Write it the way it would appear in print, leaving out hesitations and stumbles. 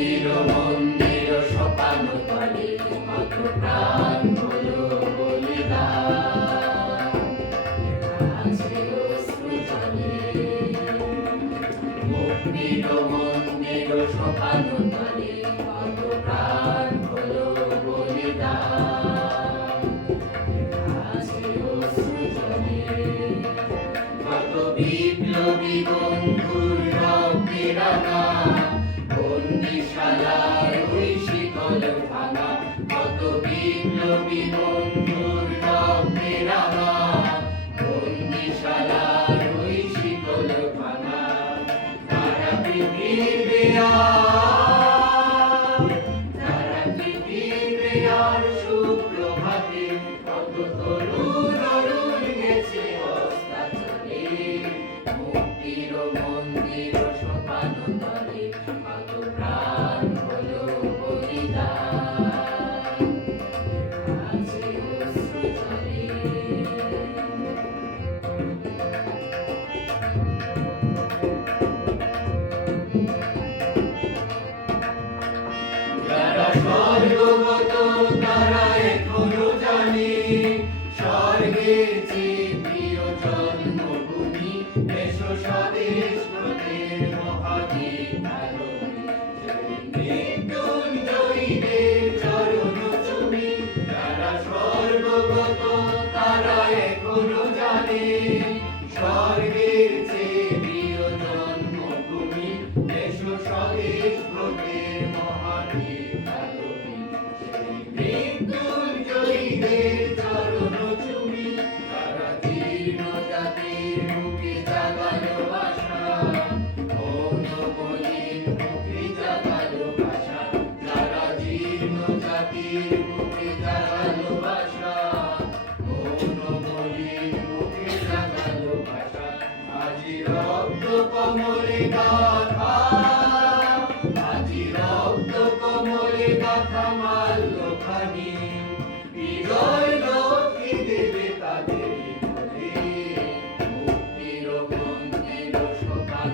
মুক্তির মন্দির সোপান তলে কত প্রাণ হলো বলিদান, আছে অশ্রু জলে। মুক্তির মন্দির সোপান তলে কত প্রাণ হলো বলিদান, আছে অশ্রু জলে। কত বিপ্লবী বন্ধুর রক্তের রাঙা বন্দিশালার ওই শিকল ভাঙা, কত বিপ্লবী বন্ধুর রক্তের রাঙা বন্দিশালার ওই শিকল ভাঙা। তারা পৃথিবী আর সুপ্রভাতে কত তরুণ অরুণ গেছে অস্তাচলে। মুক্তির মন্দির সোপান তলে কত প্রাণ হলো বলিদান, আছে অশ্রু জলে। যারা স্বর্গগত তারা এখনো জানে স্বর্গের চেয়ে প্রিয় জন্মভূমি, এসো স্বদেশ ব্রতের মহাদীপ আলোকে। মৃত্যুঞ্জয়ীদের চরণ চুমি, যারা স্বর্গগত তারা এখনো জানে স্বর্গের চেয়ে প্রিয় জন্মভূমি, এসো স্বদেশ ব্রতের মহাদীপ আলোকে। মৃত্যুঞ্জয়ীদের চরণ চুমি, তারা জীর্ণ জাতির মুখে জাগালো আশা, মৌন মলিন মুখে জাগালো ভাষা। যারা জীর্ণ জাতির মুখে জাগালো আশা, মৌন মলিন মুখে জাগালো ভাষা। আজি রক্ত কমলে গাথা, আজি রক্ত কমলে গাথা মাল্যখানি, বিজয় লক্ষ্মী দেবে তাদের মুক্তির মন্দির সোপান